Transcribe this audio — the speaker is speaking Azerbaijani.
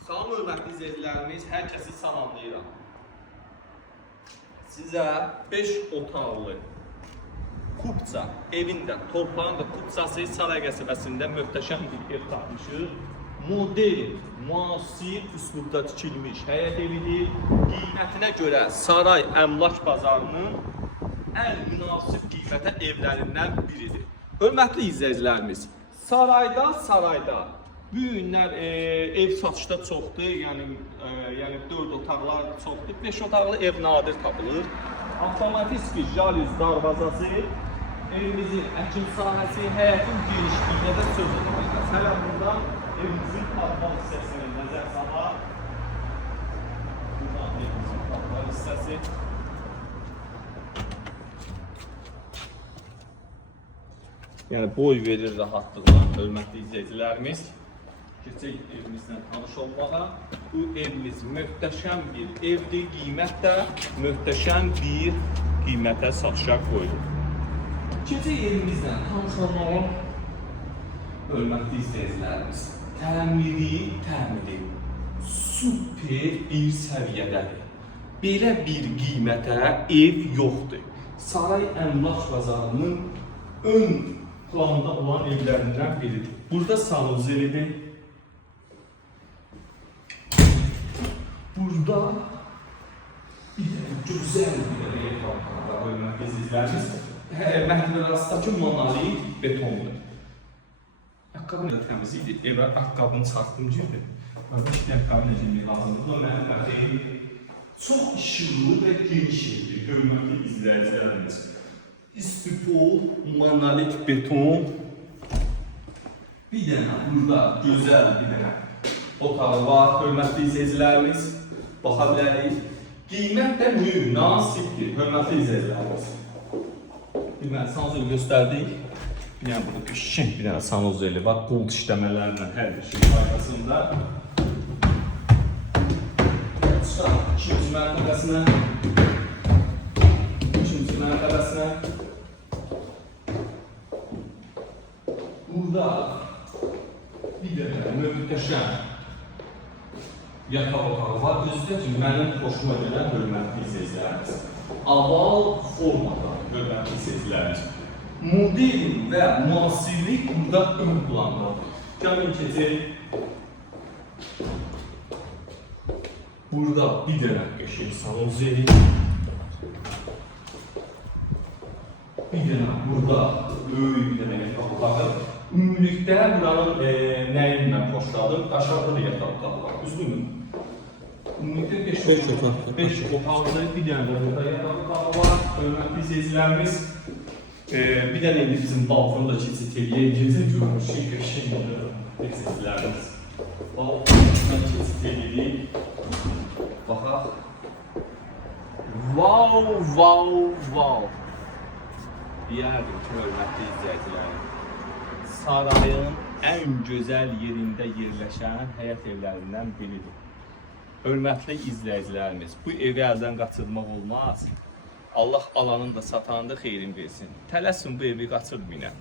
Salam hörmətli izləyicilərimiz, hər kəsi salamlayıram. Sizə 5 otaqlı Kupça evində, torpağın da Kupçası Saray qəsəbəsində möhtəşəm bir ev tapmışıq. Modern, müasir üslubda tikilmiş həyət evidir. Qiymətinə görə Saray əmlak bazarının ən münasib qiymətə evlərindən biridir. Hörmətli izləyicilərimiz, sarayda bu günlər ev satışda çoxdur, yəni 4 otaqlar çoxdur, 5 otaqlı ev nadir tapılır. Avtomatik jalüz darvazası, evimizin əkin sahəsi, həyətin genişliyinə də söz edilməkdir. Hələ buradan evimizin parkal hissəsini nəzər salaq. Buradan evimizin parkal hissəsi. Yəni boy verir rahatlıqla hörmətli izləyicilərimiz. Keçək evimizlə tanış olmağa. Bu evimiz möhtəşəm bir evdir, qiymət də möhtəşəm bir qiymətə satışa qoyulur. Keçək evimizlə tanış olmağa. Hörmətli izləyicilərimiz, təmiri super bir səviyyədədir. Belə bir qiymətə ev yoxdur. Saray əmlak bazarının ön planda olan evlərindən biridir. Burada sanuzelidir. Burada bir dənə gözəl bir ev var, hörmətli izləyicilərimiz. Məhəmməd arasındakı monolit betondur. Ayaqqabı da təmiz idi. Evə ayaqqabını çarpdım girdi. İşte ayaqqabı necə bir lazımdır. Bu mənim məqsədim çox işıqlı və geniş evdir, hörmətli izləyicilərimiz. İstipol, monolit beton. Bir dənə burada gözəl bir dənə otağı var, hörmətli izləyicilərimiz. Baxa bilərik. Qiymət də münasibdir, hörmətli izləyicilərimiz. Deməli, sanuzeli göstərdik. Yəni, burada qəşəng bir dənə sanuzeli var. Qult işləmələrlə hər bir şey qaydasında. Çıxaq ikinci mərtəbəsinə. İkinci mərtəbəsinə. Burada bir dənə möhtəşəm yataq otağı var. Özü də ki, mənim xoşuma gələn hörmətli izləyicilərimiz. Aval formada hörmətli izləyicilərimiz. Modern və müasirlik burada ön plandadır. Gəlin keçək. Burada bir dənə qəşəng sanuzeli. Bir dənə burada böyük bir dənə yataq otağı. Ümumilikdə buranın nəyi mən xoşladım? Aşağıda da yataq otağı var, düzdürmü? Ümumilikdə 5 otaqlı, bir dənə də burada yataq otağı var. Hörmətli izləyicilərimiz, bir dənə indi bizim balkonu da keçid eləyək. Gecə görmüşük, qəşəng izləyicilərimiz. Balkondan keçid eləyirik. Baxaq. Wow! Deyərdim ki, hörmətli izləyicilərimiz, sarayın ən gözəl yerində yerləşən həyət evlərindən biridir. Hörmətli izləyicilərimiz, bu evi əldən qaçırmaq olmaz. Allah alanın da satanın da xeyrin versin. Tələsin bu evi qaçırmayın.